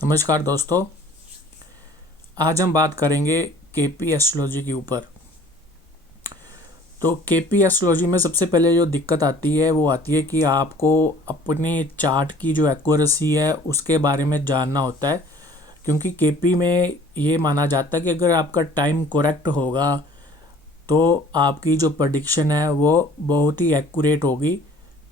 नमस्कार दोस्तों। आज हम बात करेंगे केपी एस्ट्रोलॉजी के ऊपर। तो केपी एस्ट्रोलॉजी में सबसे पहले जो दिक्कत आती है वो आती है कि आपको अपने चार्ट की जो एक्यूरेसी है उसके बारे में जानना होता है, क्योंकि केपी में ये माना जाता है कि अगर आपका टाइम करेक्ट होगा तो आपकी जो प्रेडिक्शन है वो बहुत ही एक्यूरेट होगी।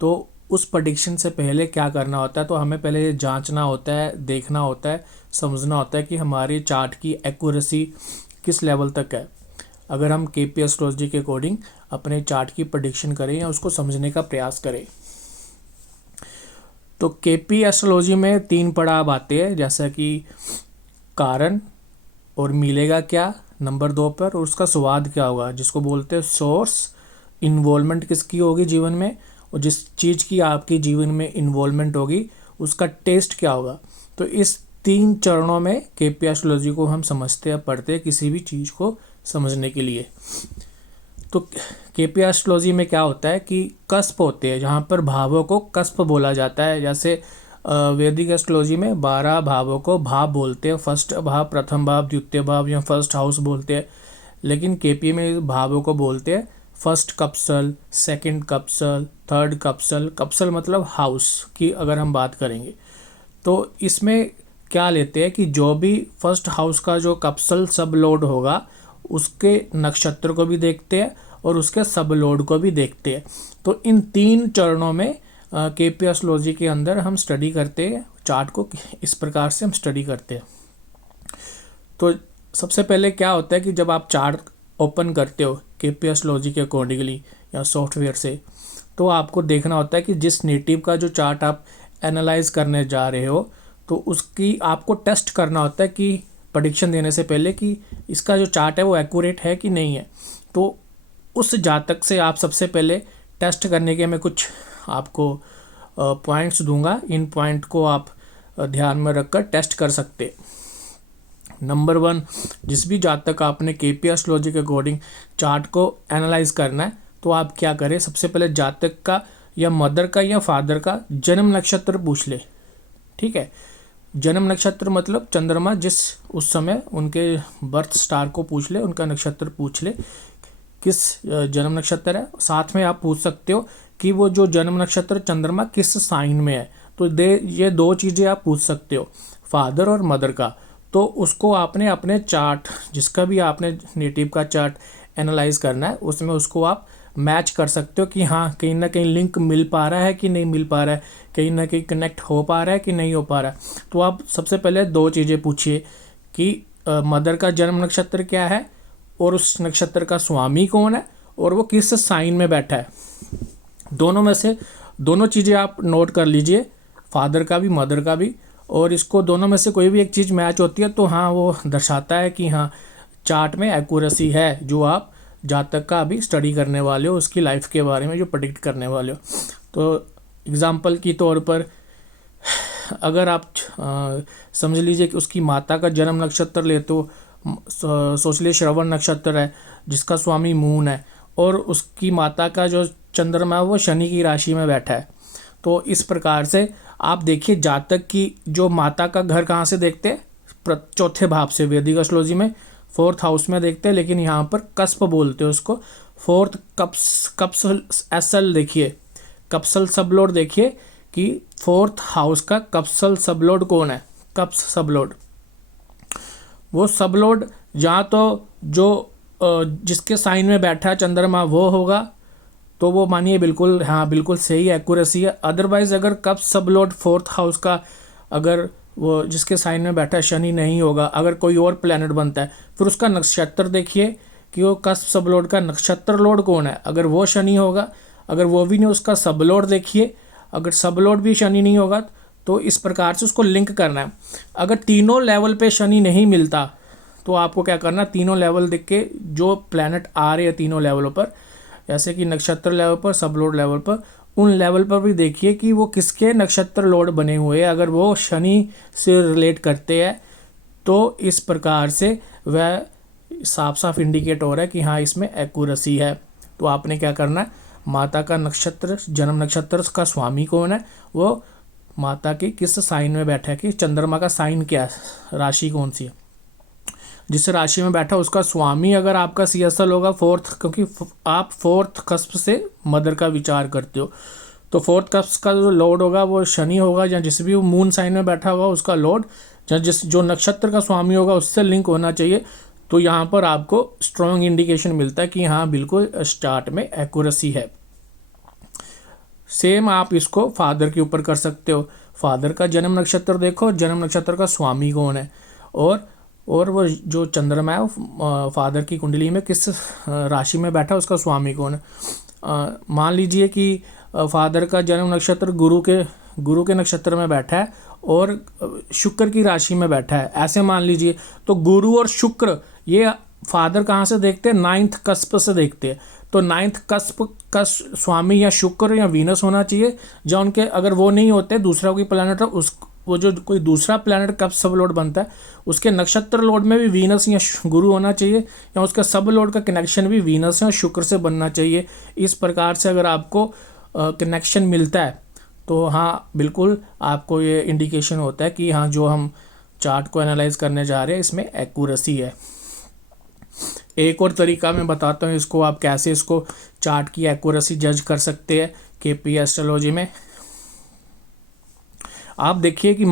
तो उस प्रेडिक्शन से पहले क्या करना होता है, तो हमें पहले ये जांचना होता है, देखना होता है, समझना होता है कि हमारी चार्ट की एक्यूरेसी किस लेवल तक है। अगर हम केपी एस्ट्रोलॉजी के अकॉर्डिंग अपने चार्ट की प्रेडिक्शन करें या उसको समझने का प्रयास करें, तो केपी एस्ट्रोलॉजी में 3 पड़ाव आते हैं, जैसा कि कारण और मिलेगा क्या नंबर 2 पर, और उसका स्वाद क्या होगा, जिसको बोलते हैं सोर्स। इन्वॉल्वमेंट किसकी होगी जीवन में, और जिस चीज़ की आपकी जीवन में इन्वॉल्वमेंट होगी उसका टेस्ट क्या होगा। तो इस 3 चरणों में केपी एस्ट्रोलॉजी को हम समझते हैं, पढ़ते हैं किसी भी चीज़ को समझने के लिए। तो केपी एस्ट्रोलॉजी में क्या होता है कि कस्प होते हैं, जहाँ पर भावों को कस्प बोला जाता है। जैसे वैदिक एस्ट्रोलॉजी में 12 भावों को भाव बोलते हैं, फर्स्ट भाव, प्रथम भाव, द्वितीय भाव या फर्स्ट हाउस बोलते हैं। लेकिन केपी में इस भावों को बोलते हैं first capsule, second capsule, third capsule. Capsule मतलब हाउस की अगर हम बात करेंगे, तो इसमें क्या लेते हैं कि जो भी फर्स्ट हाउस का जो कप्सल सब लोड होगा उसके नक्षत्र को भी देखते हैं और उसके सब लोड को भी देखते हैं। तो इन 3 चरणों में केपी एस्ट्रोलॉजी के अंदर हम स्टडी करते हैं चार्ट को, इस प्रकार से हम स्टडी करते हैं। तो सबसे पहले क्या होता है कि जब आप चार्ट ओपन करते हो केपी एस्ट्रोलॉजी के अकॉर्डिंगली या सॉफ्टवेयर से, तो आपको देखना होता है कि जिस नेटिव का जो चार्ट आप एनालाइज करने जा रहे हो, तो उसकी आपको टेस्ट करना होता है कि प्रेडिक्शन देने से पहले कि इसका जो चार्ट है वो एक्यूरेट है कि नहीं है। तो उस जातक से आप सबसे पहले टेस्ट करने के मैं कुछ आपको पॉइंट्स दूंगा। इन पॉइंट को आप ध्यान में रखकर टेस्ट कर सकते। नंबर 1, जिस भी जातक आपने केपी एस्ट्रोलॉजी के अकॉर्डिंग चार्ट को एनालाइज करना है, तो आप क्या करें, सबसे पहले जातक का या मदर का या फादर का जन्म नक्षत्र पूछ ले। ठीक है, जन्म नक्षत्र मतलब चंद्रमा जिस उस समय उनके बर्थ स्टार को पूछ ले, उनका नक्षत्र पूछ ले किस जन्म नक्षत्र है। साथ में आप पूछ सकते हो कि वो जो जन्म नक्षत्र चंद्रमा किस साइन में है। तो ये 2 चीज़ें आप पूछ सकते हो, फादर और मदर का। तो उसको आपने अपने चार्ट, जिसका भी आपने नेटिव का चार्ट एनालाइज करना है, उसमें उसको आप मैच कर सकते हो कि हाँ कहीं ना कहीं लिंक मिल पा रहा है कि नहीं मिल पा रहा है, कहीं ना कहीं कनेक्ट हो पा रहा है कि नहीं हो पा रहा है। तो आप सबसे पहले 2 चीज़ें पूछिए कि मदर का जन्म नक्षत्र क्या है और उस नक्षत्र का स्वामी कौन है और वो किस साइन में बैठा है। दोनों में से दोनों चीज़ें आप नोट कर लीजिए, फादर का भी मदर का भी। और इसको दोनों में से कोई भी एक चीज़ मैच होती है तो हाँ वो दर्शाता है कि हाँ चार्ट में एक्यूरेसी है, जो आप जातक का अभी स्टडी करने वाले हो, उसकी लाइफ के बारे में जो प्रेडिक्ट करने वाले हो। तो एग्जांपल की तौर पर अगर आप समझ लीजिए कि उसकी माता का जन्म नक्षत्र ले, तो सोच लीजिए श्रवण नक्षत्र है जिसका स्वामी मून है, और उसकी माता का जो चंद्रमा है वो शनि की राशि में बैठा है। तो इस प्रकार से आप देखिए जातक की जो माता का घर कहाँ से देखते हैं, चौथे भाव से। वैदिक एस्ट्रोलॉजी में 4th हाउस में देखते हैं, लेकिन यहाँ पर कस्प बोलते हैं उसको। 4th कप्सल एसल देखिए, कप्सल सबलोड देखिए कि 4th हाउस का कप्सल सबलोड कौन है। कप्स सबलोड, वो सबलोड जहाँ तो जो जिसके साइन में बैठा है चंद्रमा वो होगा, तो वो मानिए बिल्कुल, हाँ बिल्कुल सही एक्यूरेसी है। अदरवाइज अगर कब सब लोड 4th हाउस का अगर वो जिसके साइन में बैठा है शनि नहीं होगा, अगर कोई और प्लैनेट बनता है, फिर उसका नक्षत्र देखिए कि वो कस्प सब लोड का नक्षत्र लोड कौन है। अगर वो शनि होगा, अगर वो भी नहीं, उसका सब लोड देखिए, अगर सब लोड भी शनि नहीं होगा, तो इस प्रकार से उसको लिंक करना है। अगर तीनों लेवल पे शनि नहीं मिलता तो आपको क्या करना, तीनों लेवल देख के जो प्लैनेट आ रहे हैं तीनों लेवलों पर, जैसे कि नक्षत्र लेवल पर, सब लोड लेवल पर, उन लेवल पर भी देखिए कि वो किसके नक्षत्र लोड बने हुए हैं। अगर वो शनि से रिलेट करते हैं तो इस प्रकार से वह साफ साफ इंडिकेट हो रहा है कि हाँ इसमें एक्यूरेसी है। तो आपने क्या करना है, माता का नक्षत्र, जन्म नक्षत्र का स्वामी कौन है, वो माता की किस साइन में बैठा है, कि चंद्रमा का साइन क्या है, राशि कौन सी है, जिस राशि में बैठा उसका स्वामी अगर आपका CSL होगा फोर्थ, क्योंकि आप फोर्थ कस्प से मदर का विचार करते हो, तो फोर्थ कस्प का जो लॉर्ड होगा वो शनि होगा, या जिस भी मून साइन में बैठा होगा उसका लॉर्ड, या जो नक्षत्र का स्वामी होगा उससे लिंक होना चाहिए। तो यहाँ पर आपको स्ट्रॉन्ग इंडिकेशन मिलता है कि हाँ बिल्कुल स्टार्ट में एक्यूरेसी है। सेम आप इसको फादर के ऊपर कर सकते हो। फादर का जन्म नक्षत्र देखो, जन्म नक्षत्र का स्वामी कौन है, और वो जो चंद्रमा है वो फादर की कुंडली में किस राशि में बैठा उसका स्वामी कौन है। मान लीजिए कि फादर का जन्म नक्षत्र गुरु के नक्षत्र में बैठा है और शुक्र की राशि में बैठा है, ऐसे मान लीजिए, तो गुरु और शुक्र ये फादर कहाँ से देखते हैं, 9th कस्प से देखते हैं। तो 9th कस्प का स्वामी या शुक्र या वीनस होना चाहिए, या उनके अगर वो नहीं होते दूसरा कोई प्लैनेट है, वो जो कोई दूसरा प्लैनेट कब सब लोड बनता है उसके नक्षत्र लोड में भी वीनस या गुरु होना चाहिए, या उसका सब लोड का कनेक्शन भी वीनस या शुक्र से बनना चाहिए। इस प्रकार से अगर आपको कनेक्शन मिलता है तो हाँ बिल्कुल आपको ये इंडिकेशन होता है कि हाँ जो हम चार्ट को एनालाइज करने जा रहे हैं इसमें एक्यूरेसी है। एक और तरीका मैं बताता हूँ इसको, आप कैसे इसको चार्ट की एक्यूरेसी जज कर सकते हैं KP एस्ट्रोलॉजी में। आप देखिए कि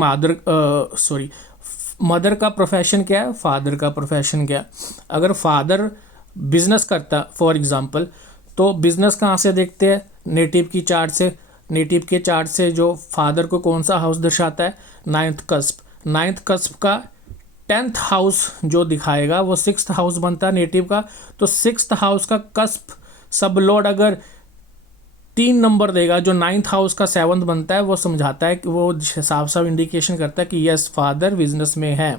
मदर का प्रोफेशन क्या है, फादर का प्रोफेशन क्या है। अगर फादर बिजनेस करता फॉर एग्जांपल, तो बिजनेस कहाँ से देखते हैं, नेटिव की चार्ट से। नेटिव के चार्ट से जो फादर को कौन सा हाउस दर्शाता है, 9th कस्प। 9th कस्प का 10th हाउस जो दिखाएगा वो 6th हाउस बनता है नेटिव का। तो 6th हाउस का कस्प सब लॉर्ड अगर 3 नंबर देगा, जो 9th हाउस का 7th बनता है, वो समझाता है कि वो साफ साफ इंडिकेशन करता है कि यस फादर बिजनेस में है।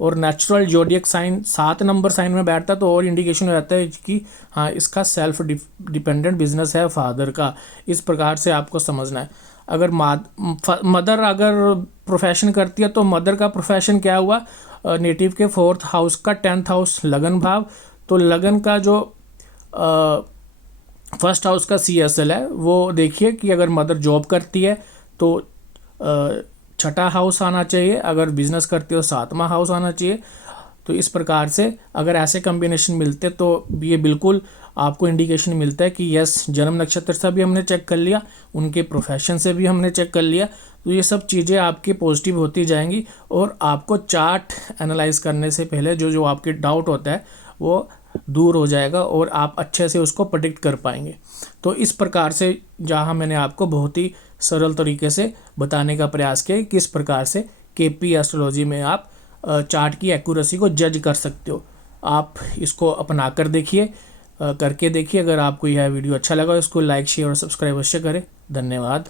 और natural zodiac sign 7 number sign में बैठता है तो और इंडिकेशन हो जाता है कि हाँ इसका सेल्फ डिपेंडेंट बिजनेस है फादर का। इस प्रकार से आपको समझना है। अगर मदर अगर प्रोफेशन करती है तो मदर का प्रोफेशन क्या हुआ, नेटिव के 4th हाउस का 10th हाउस लगन भाव। तो लगन का जो 1st हाउस का CSL है वो देखिए कि अगर मदर जॉब करती है तो 6ठा हाउस आना चाहिए, अगर बिजनेस करते हो 7वां हाउस आना चाहिए। तो इस प्रकार से अगर ऐसे कॉम्बिनेशन मिलते तो ये बिल्कुल आपको इंडिकेशन मिलता है कि यस जन्म नक्षत्र से भी हमने चेक कर लिया, उनके प्रोफेशन से भी हमने चेक कर लिया। तो ये सब चीज़ें आपकी पॉजिटिव होती जाएंगी और आपको चार्ट एनालाइज करने से पहले जो आपके डाउट होता है वो दूर हो जाएगा और आप अच्छे से उसको प्रेडिक्ट कर पाएंगे। तो इस प्रकार से जहाँ मैंने आपको बहुत ही सरल तरीके से बताने का प्रयास किया किस प्रकार से KP एस्ट्रोलॉजी में आप चार्ट की एक्यूरेसी को जज कर सकते हो। आप इसको अपना कर देखिए, करके देखिए। अगर आपको यह वीडियो अच्छा लगा इसको लाइक शेयर और सब्सक्राइब अवश्य करें। धन्यवाद।